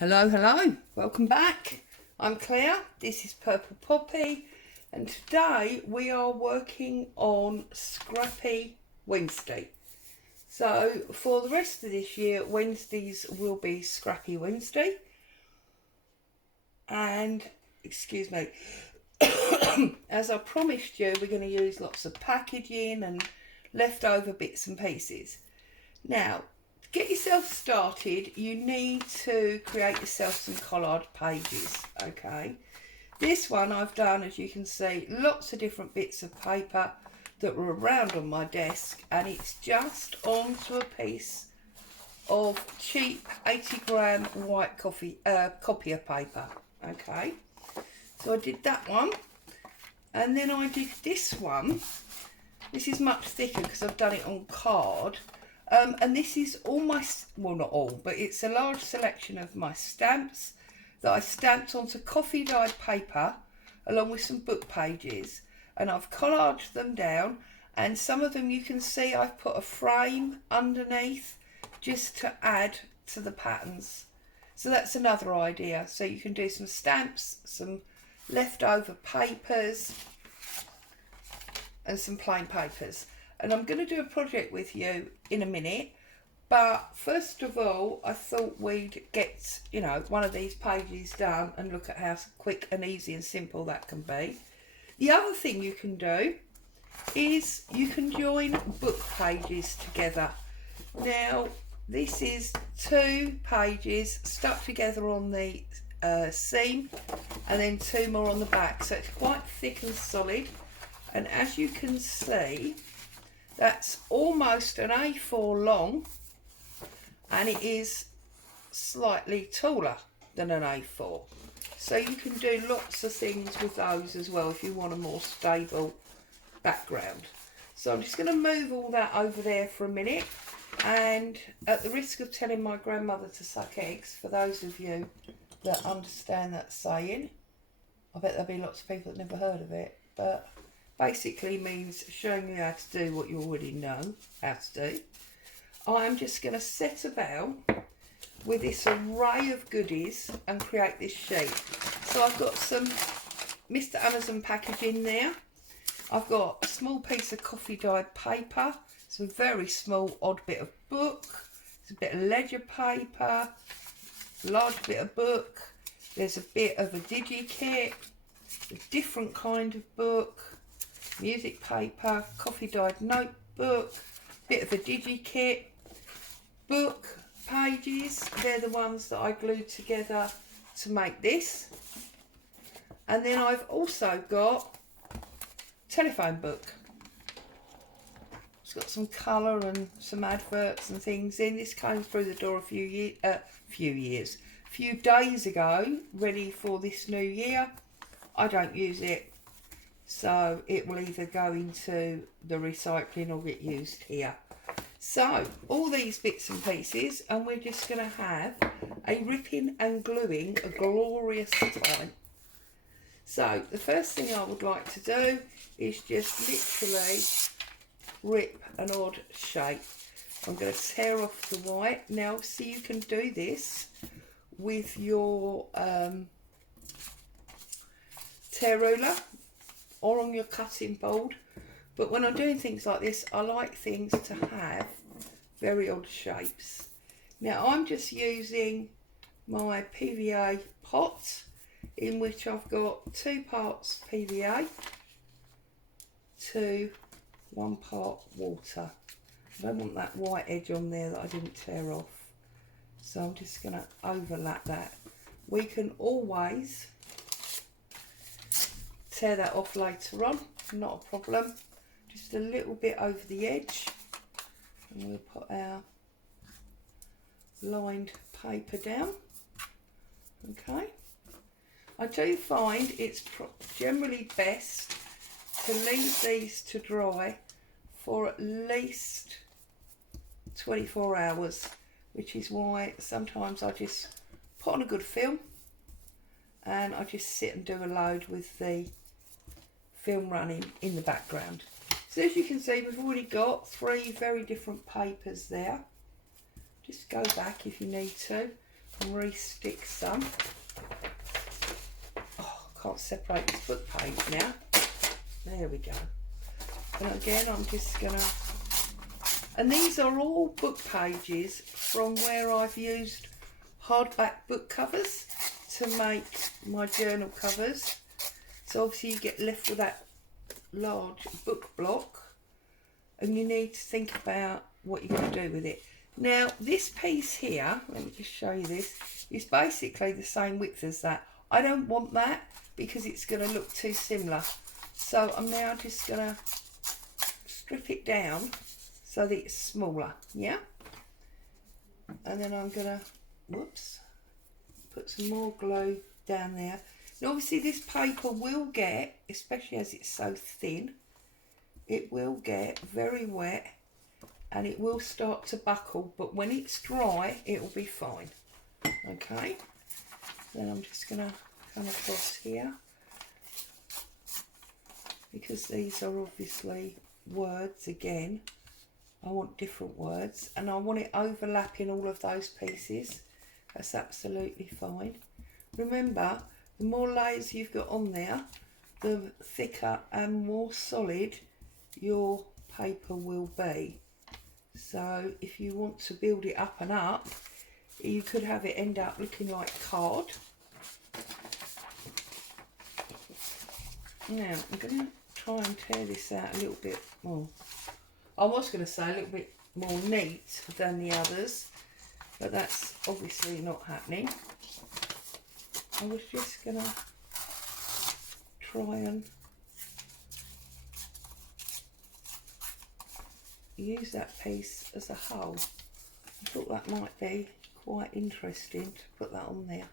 Hello, welcome back. I'm Claire, this is Purple Poppy, and today we are working on Scrappy Wednesday. So for the rest of this year, Wednesdays will be Scrappy Wednesday. And, excuse me, as I promised you, we're going to use lots of packaging and leftover bits and pieces. Now, get yourself started, you need to create yourself some collage pages, okay? This one I've done, as you can see, lots of different bits of paper that were around on my desk, and it's just onto a piece of cheap 80-gram white copier paper, okay? So I did that one, and then I did this one. This is much thicker because I've done it on card. And this is all my, well not all, but it's a large selection of my stamps that I stamped onto coffee dyed paper along with some book pages, and I've collaged them down, and some of them you can see I've put a frame underneath just to add to the patterns. So that's another idea. So you can do some stamps, some leftover papers and some plain papers. And I'm going to do a project with you in a minute, but first of all I thought we'd get, one of these pages done and look at how quick and easy and simple that can be. The other thing you can do is you can join book pages together. Now this is 2 pages stuck together on the seam and then 2 more on the back, so it's quite thick and solid, and as you can see that's almost an A4 long, and it is slightly taller than an A4. So you can do lots of things with those as well if you want a more stable background. So I'm just going to move all that over there for a minute, and at the risk of telling my grandmother to suck eggs, for those of you that understand that saying, I bet there'll be lots of people that never heard of it, but basically means showing you how to do what you already know how to do. I'm just going to set about with this array of goodies and create this sheet. So I've got some Mr. Amazon packaging there. I've got a small piece of coffee dyed paper, some very small odd bit of book, there's a bit of ledger paper, a large bit of book, there's a bit of a digi kit, a different kind of book, music paper, coffee dyed notebook, bit of a digi kit, book pages, they're the ones that I glued together to make this. And then I've also got telephone book. It's got some colour and some adverts and things in. This came through the door a few days ago, ready for this new year. I don't use it, so it will either go into the recycling or get used here. So all these bits and pieces, and we're just going to have a ripping and gluing a glorious time. So the first thing I would like to do is just literally rip an odd shape. I'm going to tear off the white. Now see, you can do this with your tear ruler or on your cutting board, but when I'm doing things like this I like things to have very odd shapes. Now I'm just using my PVA pot in which I've got 2 parts PVA to 1 part water. I don't want that white edge on there that I didn't tear off, so I'm just going to overlap that. We can always tear that off later on, not a problem. Just a little bit over the edge, and we'll put our lined paper down. Okay, I do find it's generally best to leave these to dry for at least 24 hours, which is why sometimes I just put on a good film and I just sit and do a load with the film running in the background. So as you can see, we've already got 3 very different papers there. Just go back if you need to. re-stick some. Oh, I can't separate this book page now. There we go. And again, I'm just gonna, and these are all book pages from where I've used hardback book covers to make my journal covers. So obviously you get left with that large book block and you need to think about what you're going to do with it. Now this piece here, let me just show you this, is basically the same width as that. I don't want that because it's going to look too similar. So I'm now just going to strip it down so that it's smaller, yeah? And then I'm going to, whoops, put some more glue down there. Now obviously this paper will get, especially as it's so thin, it will get very wet and it will start to buckle, but when it's dry it will be fine. Okay, then I'm just going to come across here, because these are obviously words again. I want different words and I want it overlapping all of those pieces. That's absolutely fine. Remember, the more layers you've got on there, the thicker and more solid your paper will be. So if you want to build it up and up, you could have it end up looking like card. Now I'm going to try and tear this out a little bit more. I was going to say a little bit more neat than the others, but that's obviously not happening. I was just going to try and use that piece as a whole. I thought that might be quite interesting to put that on there.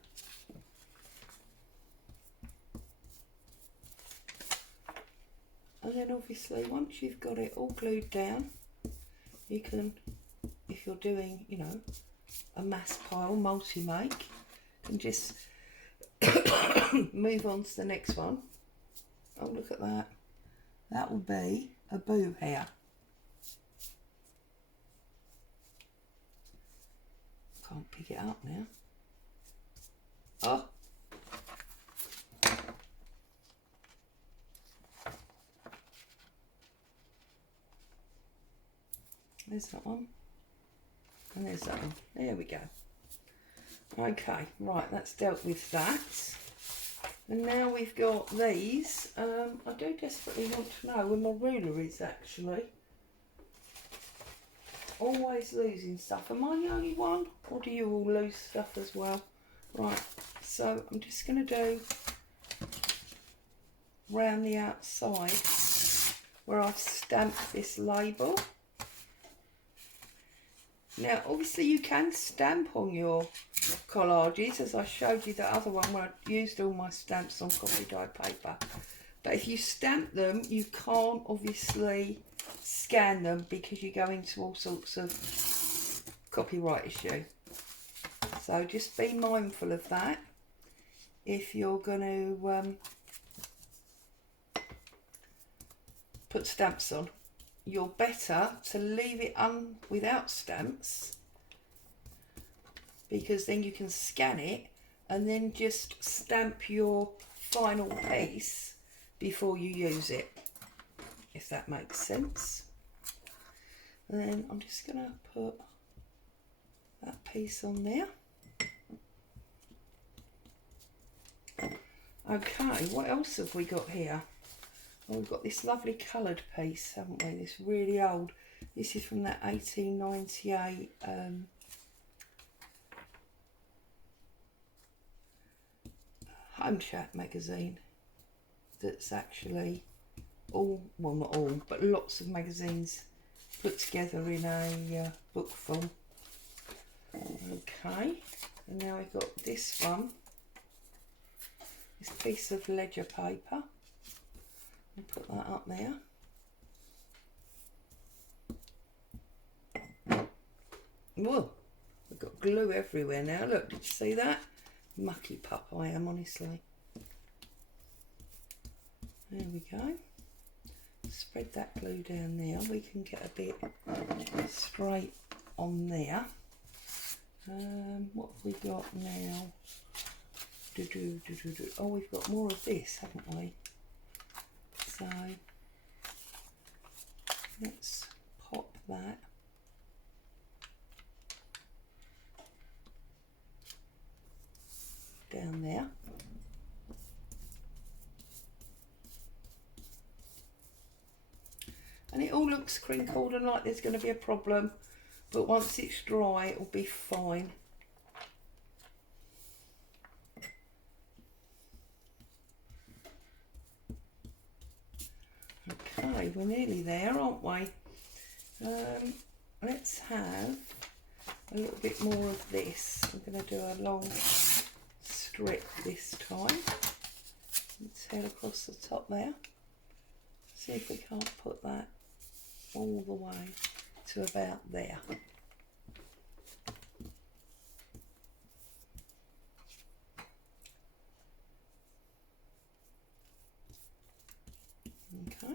And then obviously once you've got it all glued down, you can, if you're doing, you know, a mass pile multi-make, and just move on to the next one. Oh, look at that. That will be a boo hair. Can't pick it up now. Oh. There's that one. And there's that one. There we go. Okay, right, that's dealt with that. And now we've got these. I do desperately want to know where my ruler is actually. Always losing stuff. Am I the only one? Or do you all lose stuff as well? Right, so I'm just going to do round the outside where I've stamped this label. Now obviously you can stamp on your collages, as I showed you the other one where I used all my stamps on copy dye paper. But if you stamp them, you can't obviously scan them because you go into all sorts of copyright issue. So just be mindful of that if you're going to put stamps on. You're better to leave it without stamps, because then you can scan it and then just stamp your final piece before you use it, if that makes sense. And then I'm just going to put that piece on there. Okay, what else have we got here? Well, we've got this lovely coloured piece, haven't we? This really old. This is from that 1898 Home Chat magazine. That's actually all, well not all, but lots of magazines put together in a book form. Okay, and now we've got this one. This piece of ledger paper. I'll put that up there. Whoa, I've got glue everywhere now. Look, did you see that? Mucky pup I am, honestly. There we go. Spread that glue down there. We can get a bit straight on there. What have we got now? Oh, we've got more of this, haven't we? So let's pop that. Down there. And it all looks crinkled and like there's going to be a problem, but once it's dry it'll be fine. Okay, we're nearly there, aren't we? Let's have a little bit more of this. I'm going to do a long strip this time. Let's head across the top there. See if we can't put that all the way to about there. Okay.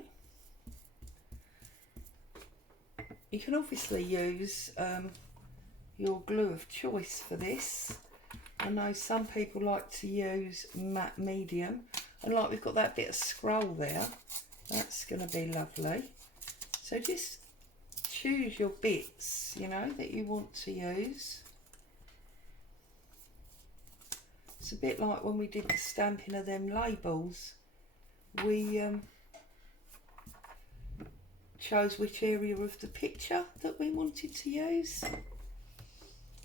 You can obviously use your glue of choice for this. I know some people like to use matte medium, and like we've got that bit of scroll there, that's going to be lovely. So just choose your bits, you know, that you want to use. It's a bit like when we did the stamping of them labels. We chose which area of the picture that we wanted to use.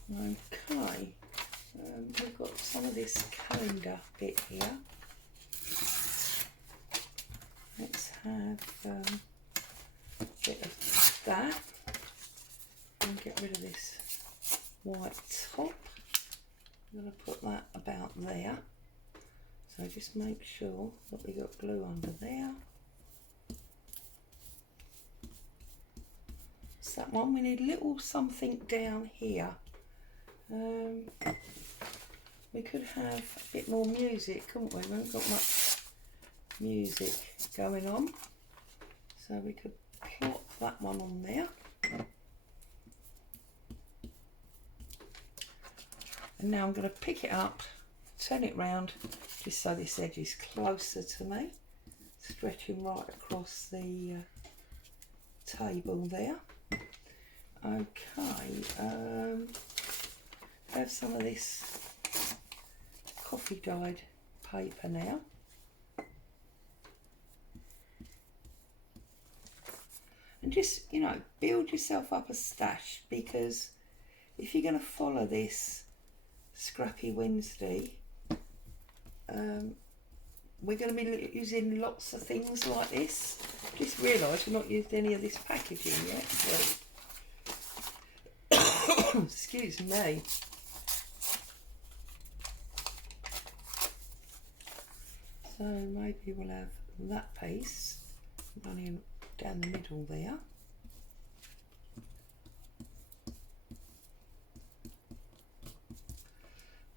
Okay, we've got some of this calendar bit here. Let's have a bit of that and get rid of this white top. I'm going to put that about there. So just make sure that we got glue under there. That's that one. We need a little something down here. We could have a bit more music, couldn't we? We haven't got much music going on, so we could plop that one on there. And now I'm going to pick it up, turn it round just so this edge is closer to me, stretching right across the table there. Okay, have some of this coffee dyed paper now. And just, you know, build yourself up a stash, because if you're going to follow this Scrappy Wednesday, we're going to be using lots of things like this. Just realise we've not used any of this packaging yet. So. Excuse me. So maybe we'll have that piece running down the middle there.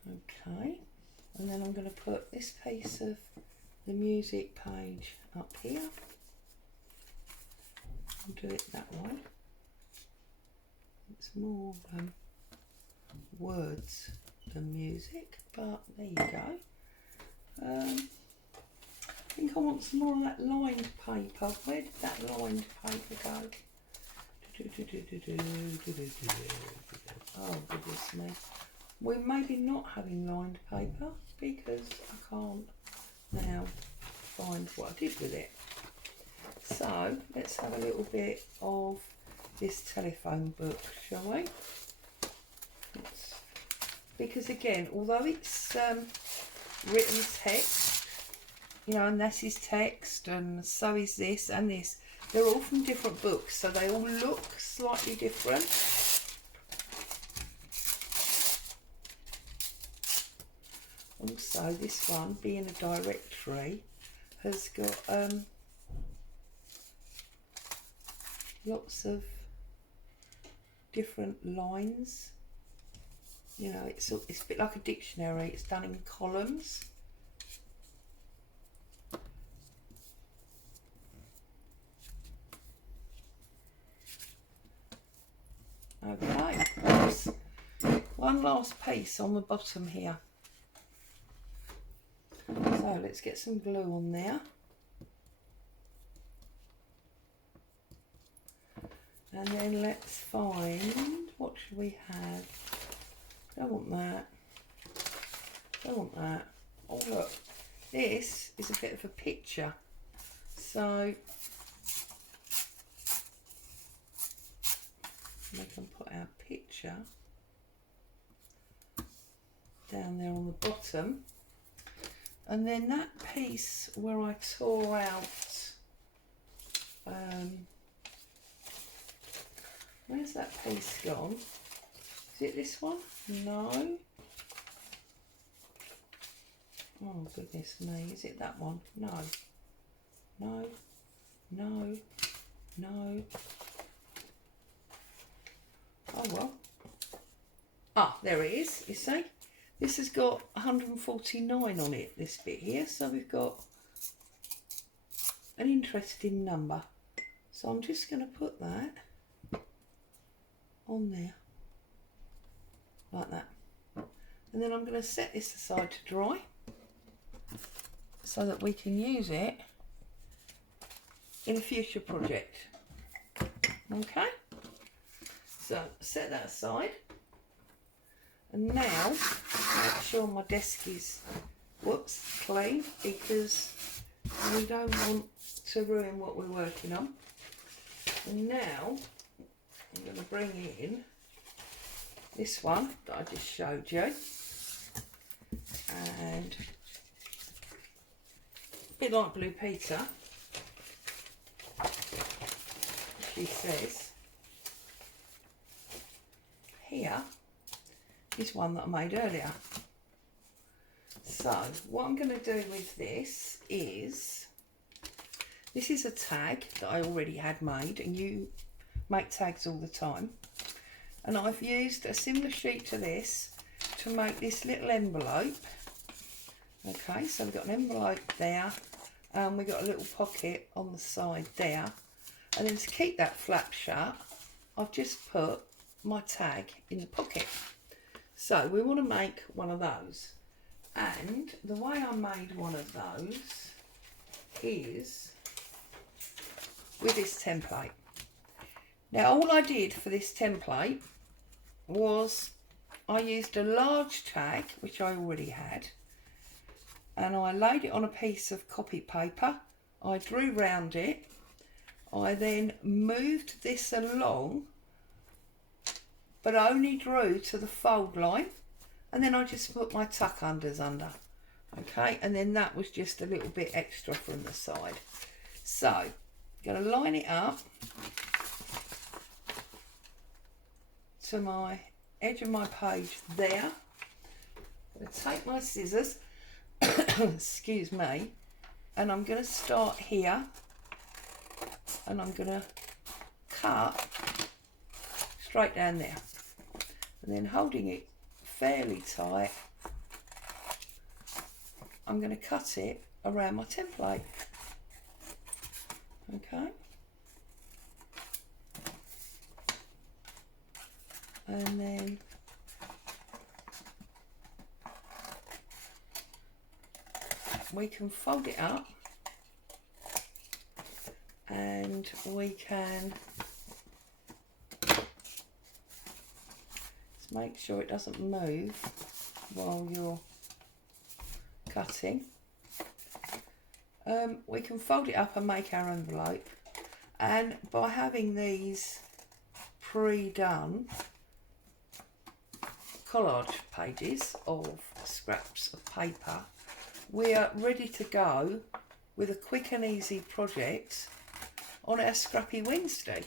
Okay, and then I'm going to put this piece of the music page up here. I'll do it that way. It's more words than music, but there you go. I think I want some more of that lined paper. Where did that lined paper go? Oh goodness me. We're maybe not having lined paper because I can't now find what I did with it. So let's have a little bit of this telephone book, shall we? Because again, although it's written text, you know, and that is text, and so is this and this, they're all from different books, so they all look slightly different. Also, this one, being a directory, has got lots of different lines. You know, it's a bit like a dictionary. It's done in columns. Okay, one last piece on the bottom here. So let's get some glue on there. And then let's find, what should we have? Don't want that. Don't want that. Oh look, this is a bit of a picture. So we can put our picture down there on the bottom. And then that piece where I tore out, where's that piece gone? Is it this one? No. Oh goodness me, is it that one? No. No. No. No. Oh well. Ah, there it is, you see. This has got 149 on it, this bit here, so we've got an interesting number. So I'm just going to put that on there, like that. And then I'm going to set this aside to dry so that we can use it in a future project. Okay, so set that aside. And now, make sure my desk is, clean, because we don't want to ruin what we're working on. And now, I'm going to bring in this one that I just showed you. And a bit like Blue Peter, she says, here is one that I made earlier. So what I'm going to do with this is a tag that I already had made, and you make tags all the time, and I've used a similar sheet to this to make this little envelope. Okay, so we've got an envelope there, and we've got a little pocket on the side there, and then to keep that flap shut, I've just put my tag in the pocket. So we want to make one of those, and the way I made one of those is with this template. Now all I did for this template was I used a large tag, which I already had, and I laid it on a piece of copy paper. I drew round it. I then moved this along, but only drew to the fold line, and then I just put my tuck unders under. Okay, and then that was just a little bit extra from the side. So I'm going to line it up to my edge of my page there. I'm going to take my scissors, excuse me, and I'm going to start here, and I'm going to cut straight down there, and then holding it fairly tight, I'm going to cut it around my template. Okay, and then we can fold it up, and we can make sure it doesn't move while you're cutting. We can fold it up and make our envelope, and by having these pre-done collage pages of scraps of paper, we are ready to go with a quick and easy project on our Scrappy Wednesday.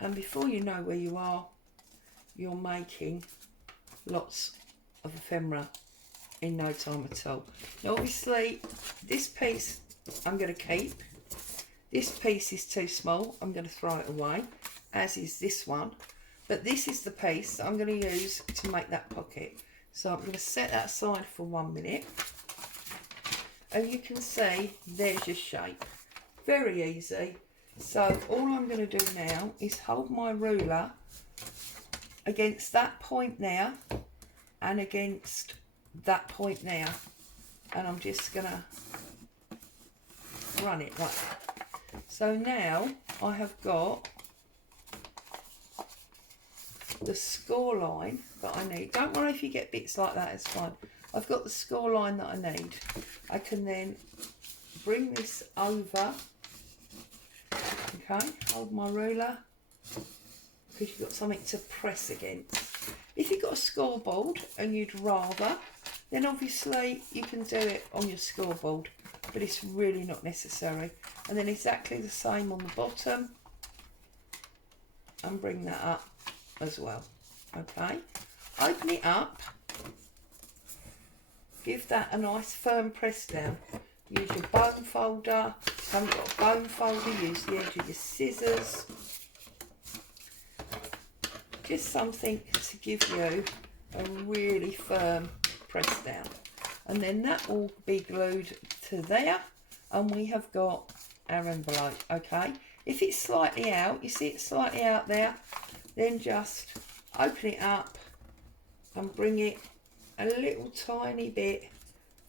And before you know where you are, you're making lots of ephemera in no time at all. Now obviously this piece I'm going to keep. This piece is too small, I'm going to throw it away, as is this one. But this is the piece that I'm going to use to make that pocket. So I'm going to set that aside for 1 minute. And you can see there's your shape. Very easy. So all I'm going to do now is hold my ruler against that point now and against that point now, and I'm just gonna run it right. So now I have got the score line that I need. Don't worry if you get bits like that, it's fine. I've got the score line that I need. I can then bring this over, okay, hold my ruler, because you've got something to press against. If you've got a scoreboard and you'd rather, then obviously you can do it on your scoreboard, but it's really not necessary. And then exactly the same on the bottom, and bring that up as well. Okay, open it up, give that a nice firm press down. Use your bone folder. If you haven't got a bone folder, use the edge of your scissors. Just something to give you a really firm press down, and then that will be glued to there, and we have got our envelope. Okay, if it's slightly out, you see it's slightly out there, then just open it up and bring it a little tiny bit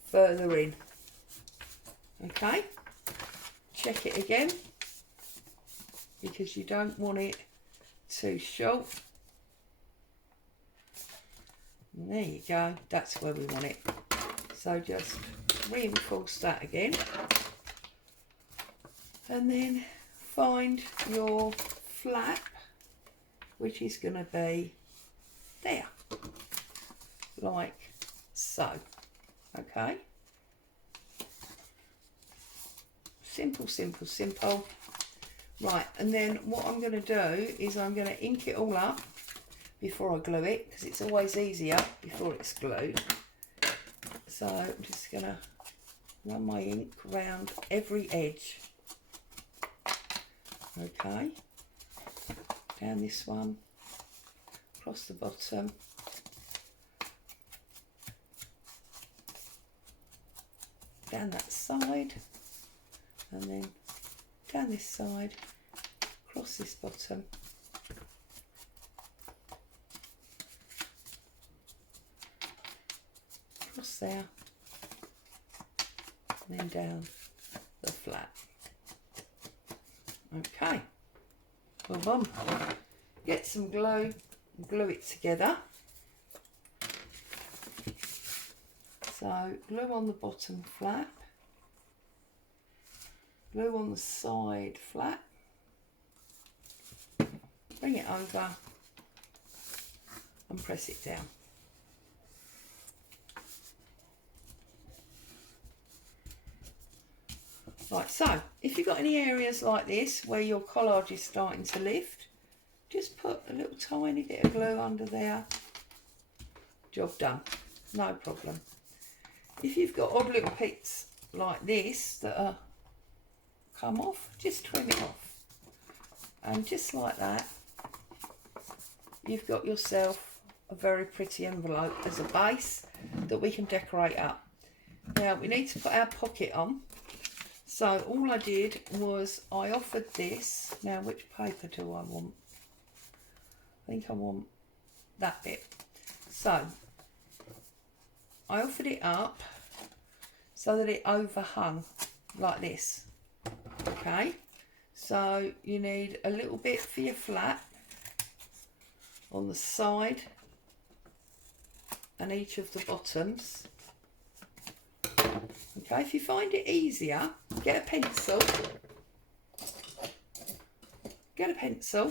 further in. Okay, check it again, because you don't want it too short. And there you go, that's where we want it. So just reinforce that again, and then find your flap, which is going to be there, like so. Okay, simple, simple, simple. Right, and then what I'm going to do is I'm going to ink it all up before I glue it, because it's always easier before it's glued. So I'm just going to run my ink around every edge. Okay, down this one, across the bottom, down that side, and then down this side, across this bottom, across there, and then down the flat. Okay, move on. Get some glue and glue it together. So glue on the bottom flap, glue on the side flap, bring it over and press it down. Right, so if you've got any areas like this where your collage is starting to lift, just put a little tiny bit of glue under there. Job done, no problem. If you've got odd little bits like this that are come off, just trim it off. And just like that, you've got yourself a very pretty envelope as a base that we can decorate up. Now we need to put our pocket on. So all I did was I offered this. Now which paper do I want? I think I want that bit. So I offered it up so that it overhung like this. Okay, so you need a little bit for your flap on the side and each of the bottoms. Okay, if you find it easier, get a pencil. Get a pencil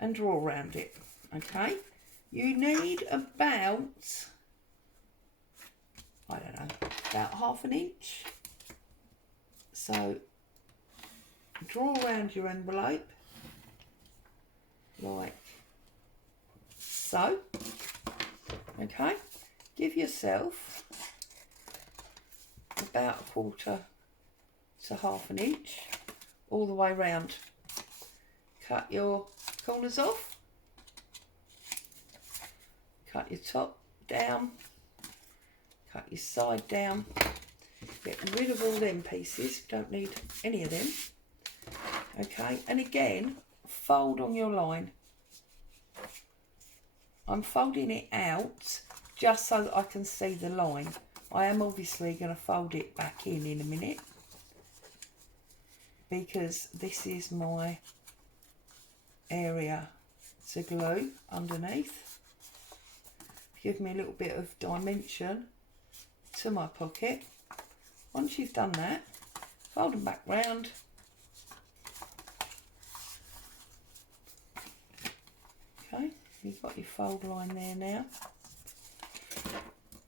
and draw around it. Okay, you need about, I don't know, about ½ inch. So draw around your envelope like so. Okay, give yourself about 1/4 to ½ inch all the way round. Cut your corners off, cut your top down, cut your side down, get rid of all them pieces, don't need any of them. Okay, and again, fold on your line. I'm folding it out just so that I can see the line. I am obviously going to fold it back in a minute, because this is my area to glue underneath. Give me a little bit of dimension to my pocket. Once you've done that, fold them back round. Okay, you've got your fold line there now.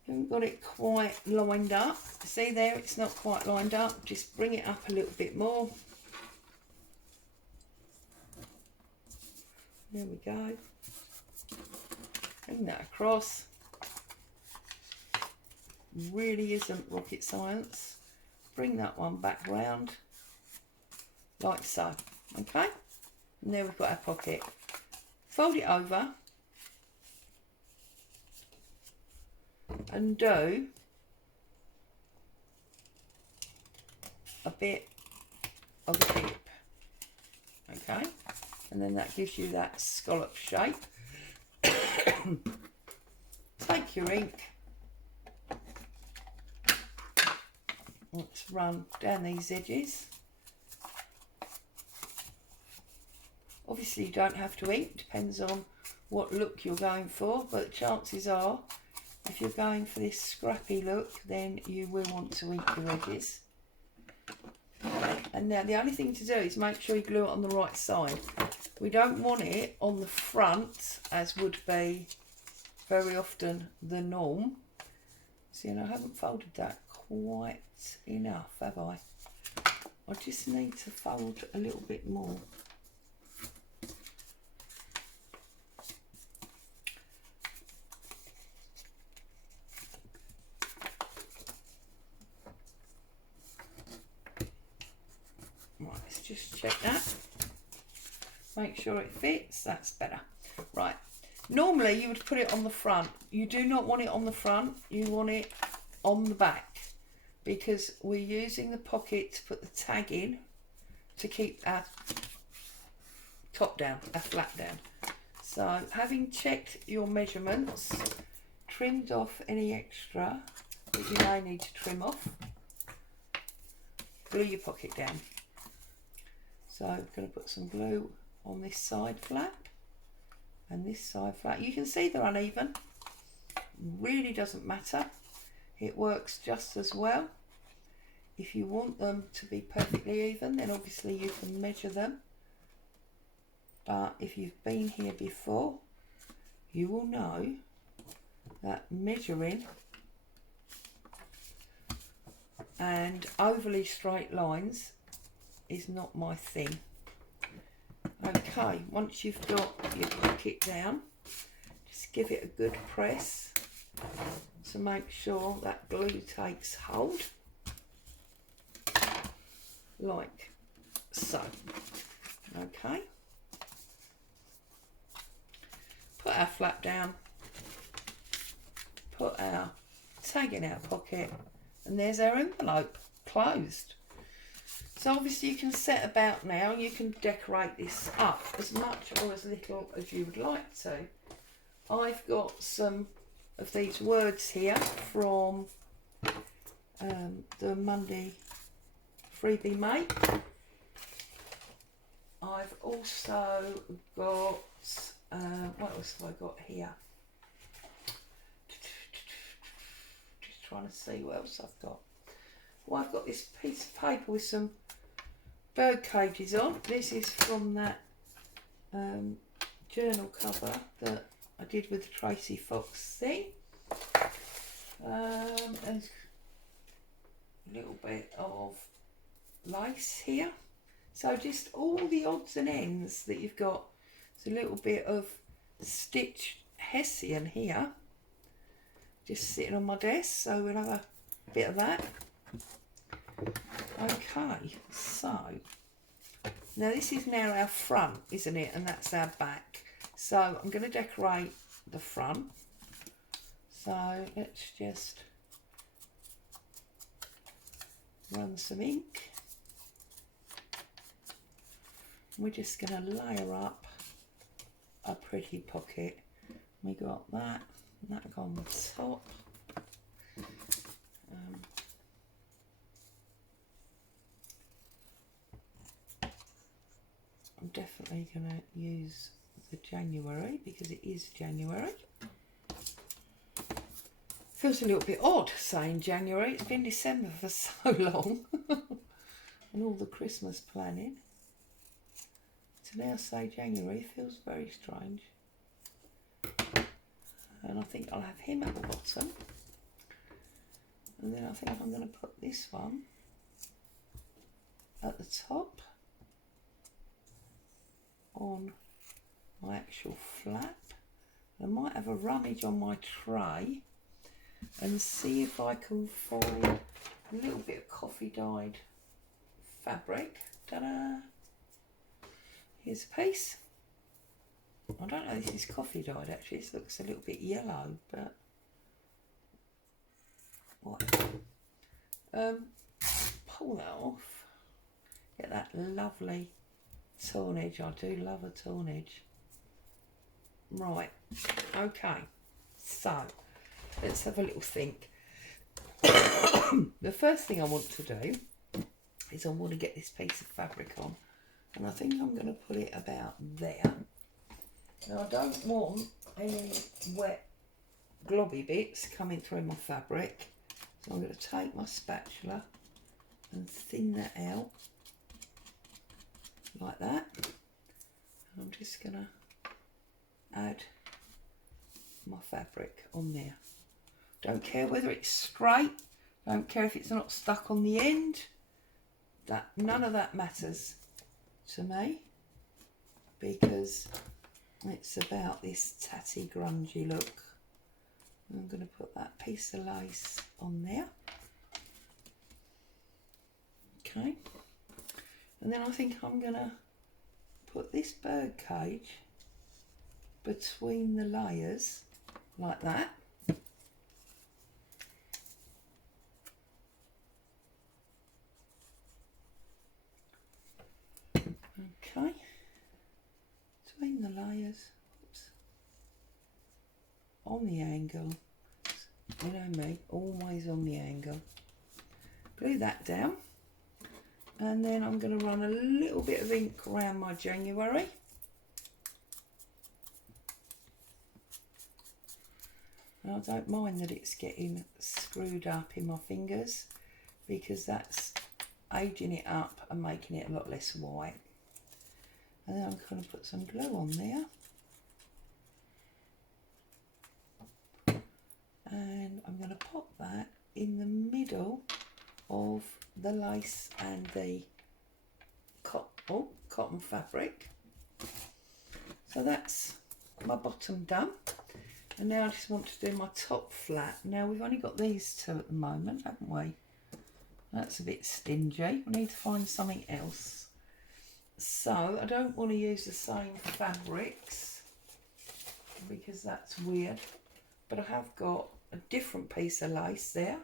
Haven't got it quite lined up. See there, it's not quite lined up. Just bring it up a little bit more. There we go. Bring that across. Really isn't rocket science. Bring that one back round, like so. Okay? And there we've got our pocket. Fold it over. And do a bit of a dip. Okay? And then that gives you that scallop shape. Take your ink. Let's run down these edges. Obviously you don't have to ink, depends on what look you're going for, but chances are if you're going for this scrappy look, then you will want to ink your edges. And now the only thing to do is make sure you glue it on the right side. We don't want it on the front, as would be very often the norm. See, and I haven't folded that quite enough, have I? I just need to fold a little bit more. Right, let's just check that. Make sure it fits, that's better. Right, normally you would put it on the front. You do not want it on the front, you want it on the back, because we're using the pocket to put the tag in to keep our top down, our flap down. So having checked your measurements, trimmed off any extra that you may need to trim off, glue your pocket down. So I'm going to put some glue on this side flap and this side flap. You can see they're uneven. Really doesn't matter. It works just as well. If you want them to be perfectly even, then obviously you can measure them. But if you've been here before, you will know that measuring and overly straight lines is not my thing. Okay, once you've got your pocket down, just give it a good press to make sure that glue takes hold, like so. Okay, put our flap down, put our tag in our pocket, and there's our envelope closed. So obviously you can set about now, you can decorate this up as much or as little as you would like to. I've got some of these words here from the Monday freebie make. I've also got, what else have I got here? Just trying to see what else I've got. Well, I've got this piece of paper with some bird cages on. This is from that journal cover that I did with the Tracy Fox thing. And a little bit of lace here. So just all the odds and ends that you've got. There's a little bit of stitched hessian here, just sitting on my desk, so we'll have a bit of that. Okay, so now this is now our front, isn't it? And that's our back. So I'm going to decorate the front. So let's just run some ink. We're just going to layer up a pretty pocket. We got that, and that go on the top. I'm definitely going to use the January because it is January. Feels a little bit odd saying January. It's been December for so long. And all the Christmas planning. To now say January feels very strange. And I think I'll have him at the bottom. And then I think I'm going to put this one at the top on my actual flap. I might have a rummage on my tray and see if I can find a little bit of coffee dyed fabric. Ta-da! Here's a piece. I don't know if this is coffee dyed actually. This looks a little bit yellow, but whatever. Pull that off. Get that lovely torn edge. I do love a torn edge. Right, okay, so let's have a little think. The first thing I want to do is I want to get this piece of fabric on, and I think I'm going to put it about there. Now I don't want any wet globby bits coming through my fabric, so I'm going to take my spatula and thin that out like that. And I'm just going to add my fabric on there. Don't care whether it's straight, don't care if it's not stuck on the end, that none of that matters to me, because it's about this tatty grungy look. I'm going to put that piece of lace on there. Okay, and then I think I'm going to put this bird cage between the layers like that. Okay, between the layers. Oops. On the angle, you know me, always on the angle. Glue that down, and then I'm going to run a little bit of ink around my January. And I don't mind that it's getting screwed up in my fingers, because that's aging it up and making it a lot less white. And then I'm going to put some glue on there. And I'm going to pop that in the middle of the lace and the cotton fabric. So that's my bottom done. And now I just want to do my top flat. Now we've only got these two at the moment, haven't we? That's a bit stingy. We need to find something else. So I don't want to use the same fabrics because that's weird. But I have got a different piece of lace there.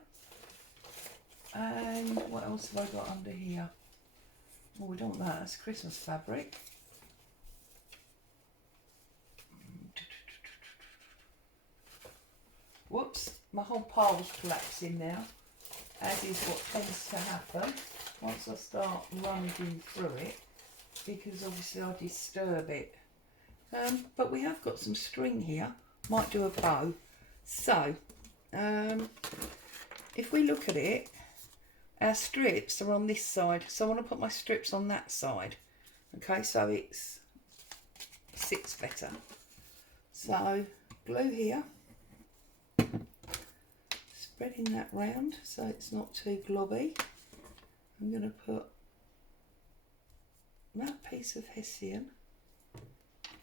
And what else have I got under here? Oh, we don't want that. That's Christmas fabric. Whoops, my whole pile's collapsing now, as is what tends to happen once I start rummaging through it, because obviously I disturb it. But we have got some string here, might do a bow. So, if we look at it, our strips are on this side, so I want to put my strips on that side. Okay, so it sits better. So, glue here. Spreading that round so it's not too globby. I'm going to put that piece of hessian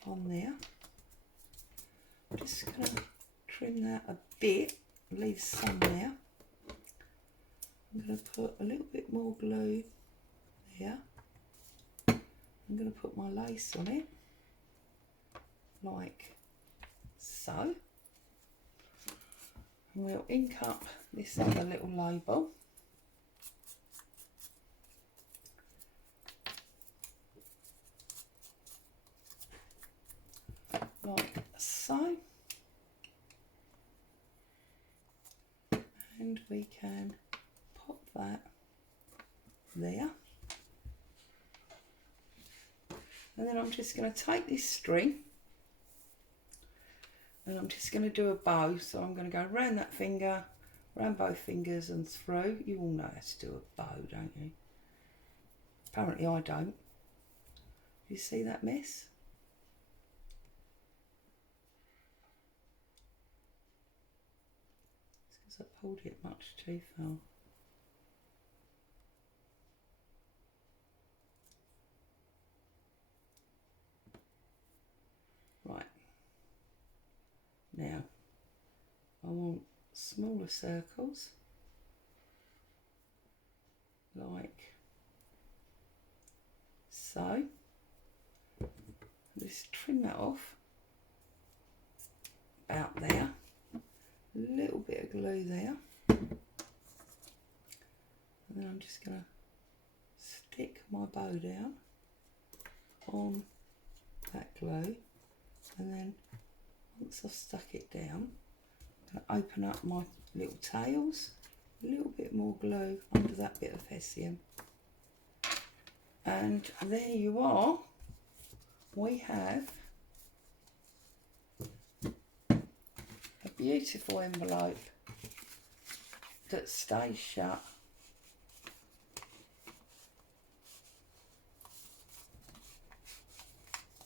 on there. I'm just going to trim that a bit, leave some there. I'm going to put a little bit more glue there. I'm going to put my lace on it, like so. And we'll ink up this other little label. Like so. And we can pop that there. And then I'm just going to take this string and I'm just going to do a bow. So I'm going to go around that finger, around both fingers and through. You all know how to do a bow, don't you? Apparently I don't. You see that mess? It's because I pulled it much too far. Right. Now, I want smaller circles, like so. Just trim that off, about there. A little bit of glue there. And then I'm just going to stick my bow down on that glue, and then once I've stuck it down, I'm going to open up my little tails, a little bit more glue under that bit of hessian, and there you are. We have a beautiful envelope that stays shut.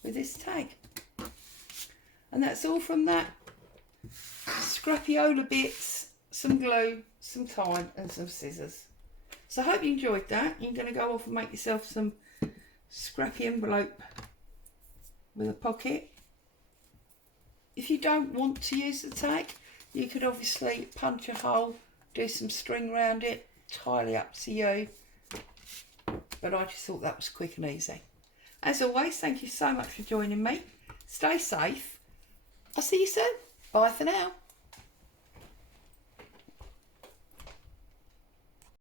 With this tag. And that's all from that. Scrappy-ola bits, some glue, some time and some scissors. So I hope you enjoyed that. You're going to go off and make yourself some scrappy envelope with a pocket. If you don't want to use the tag, you could obviously punch a hole, do some string around it, entirely up to you. But I just thought that was quick and easy. As always, thank you so much for joining me. Stay safe. I'll see you soon. Bye for now.